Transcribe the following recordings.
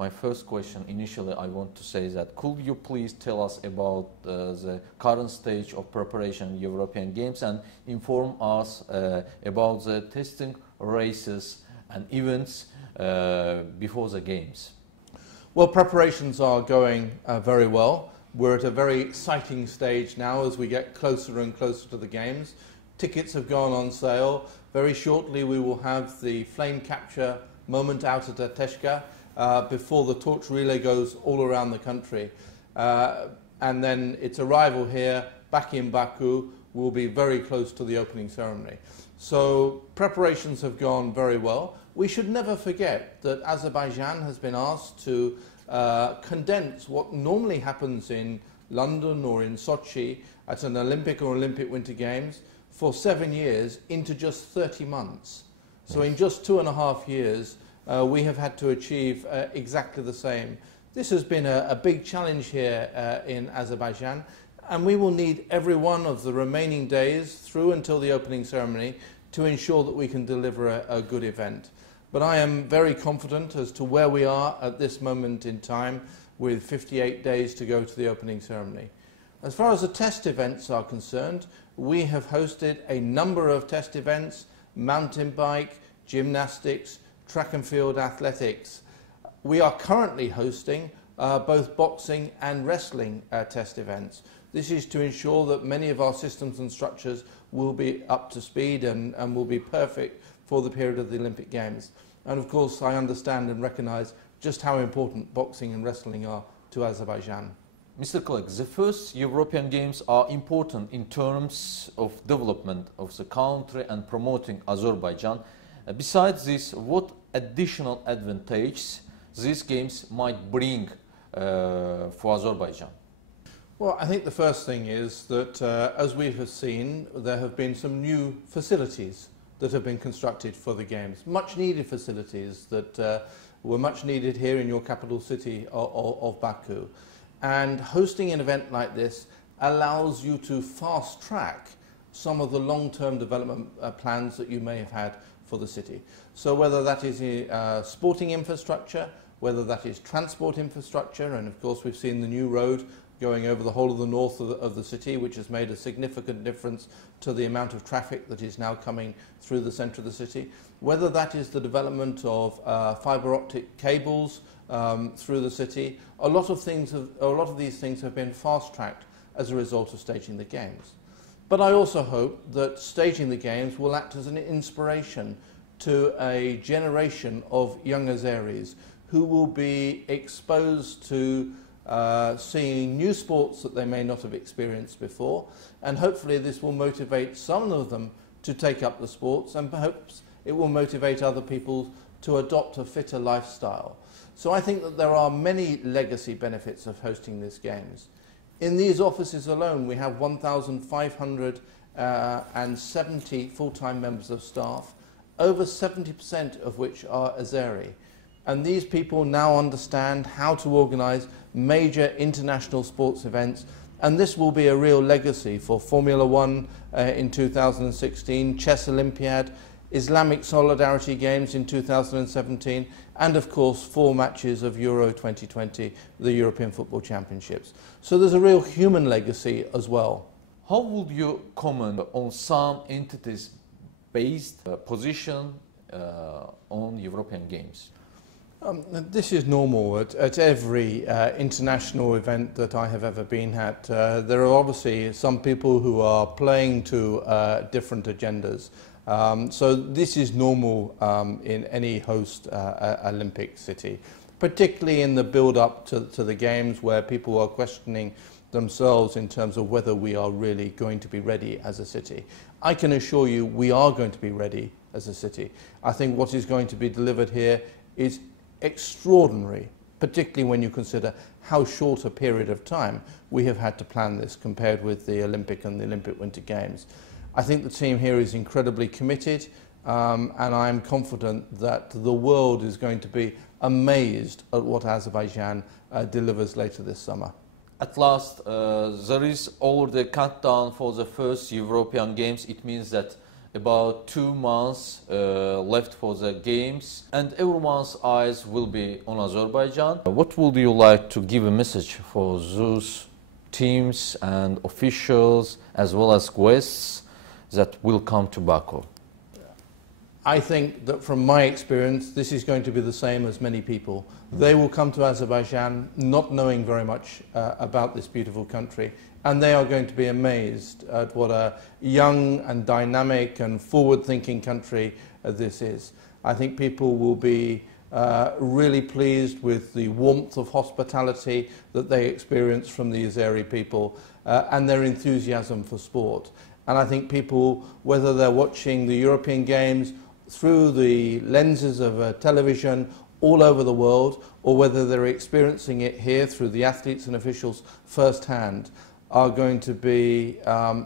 My first question, initially, I want to say that could you please tell us about the current stage of preparation European Games and inform us about the testing races and events before the Games? Well, preparations are going very well. We're at a very exciting stage now as we get closer and closer to the Games. Tickets have gone on sale. Very shortly we will have the flame capture moment out at Ateshka before the torch relay goes all around the country. And then its arrival here, back in Baku, will be very close to the opening ceremony. So preparations have gone very well. We should never forget that Azerbaijan has been asked to condense what normally happens in London or in Sochi at an Olympic or Olympic Winter Games for 7 years into just 30 months. So in just 2.5 years, we have had to achieve exactly the same. This has been a big challenge here in Azerbaijan, and we will need every one of the remaining days through until the opening ceremony to ensure that we can deliver a good event. But I am very confident as to where we are at this moment in time with 58 days to go to the opening ceremony. As far as the test events are concerned, we have hosted a number of test events: mountain bike, gymnastics, track and field athletics. We are currently hosting both boxing and wrestling test events. This is to ensure that many of our systems and structures will be up to speed and will be perfect for the period of the Olympic Games. And of course I understand and recognise just how important boxing and wrestling are to Azerbaijan. Mr. Clegg, the first European Games are important in terms of development of the country and promoting Azerbaijan. Besides this, what additional advantages these games might bring for Azerbaijan? Well, I think the first thing is that, as we have seen, there have been some new facilities that have been constructed for the Games. Much needed facilities that were much needed here in your capital city of Baku. And hosting an event like this allows you to fast track some of the long-term development plans that you may have had for the city. So whether that is sporting infrastructure, whether that is transport infrastructure, and of course we've seen the new road going over the whole of the north of the city, which has made a significant difference to the amount of traffic that is now coming through the centre of the city, whether that is the development of fibre optic cables through the city. A lot of these things have been fast-tracked as a result of staging the Games. But I also hope that staging the Games will act as an inspiration to a generation of young Azeris who will be exposed to seeing new sports that they may not have experienced before, and hopefully this will motivate some of them to take up the sports, and perhaps it will motivate other people to adopt a fitter lifestyle. So I think that there are many legacy benefits of hosting these Games. In these offices alone we have 1,570 full-time members of staff, over 70% of which are Azeri. And these people now understand how to organise major international sports events, and this will be a real legacy for Formula One in 2016, Chess Olympiad, Islamic Solidarity Games in 2017, and of course 4 matches of Euro 2020, the European Football Championships. So there's a real human legacy as well. How would you comment on some entities based position on European Games? This is normal at every international event that I have ever been at. There are obviously some people who are playing to different agendas. So this is normal in any host Olympic city, particularly in the build-up to the Games, where people are questioning themselves in terms of whether we are really going to be ready as a city. I can assure you we are going to be ready as a city. I think what is going to be delivered here is extraordinary, particularly when you consider how short a period of time we have had to plan this compared with the Olympic and the Olympic Winter Games. I think the team here is incredibly committed, and I'm confident that the world is going to be amazed at what Azerbaijan delivers later this summer. At last, there is already a countdown for the first European Games. It means that about 2 months left for the games, and everyone's eyes will be on Azerbaijan. What would you like to give a message for those teams and officials as well as guests that will come to Baku? I think that from my experience, this is going to be the same as many people. They will come to Azerbaijan not knowing very much about this beautiful country, and they are going to be amazed at what a young and dynamic and forward-thinking country this is. I think people will be really pleased with the warmth of hospitality that they experience from the Azeri people and their enthusiasm for sport. And I think people, whether they're watching the European Games through the lenses of a television all over the world, or whether they're experiencing it here through the athletes and officials firsthand, are going to be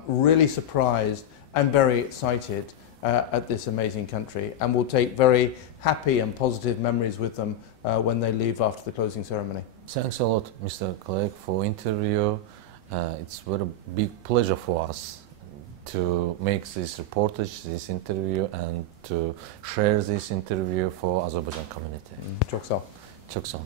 really surprised and very excited at this amazing country, and will take very happy and positive memories with them when they leave after the closing ceremony. Thanks a lot, Mr. Clegg, for interview. It's a very big pleasure for us to make this reportage, this interview, and to share this interview for Azerbaijan community. Çok sağ ol. Çok sağ ol.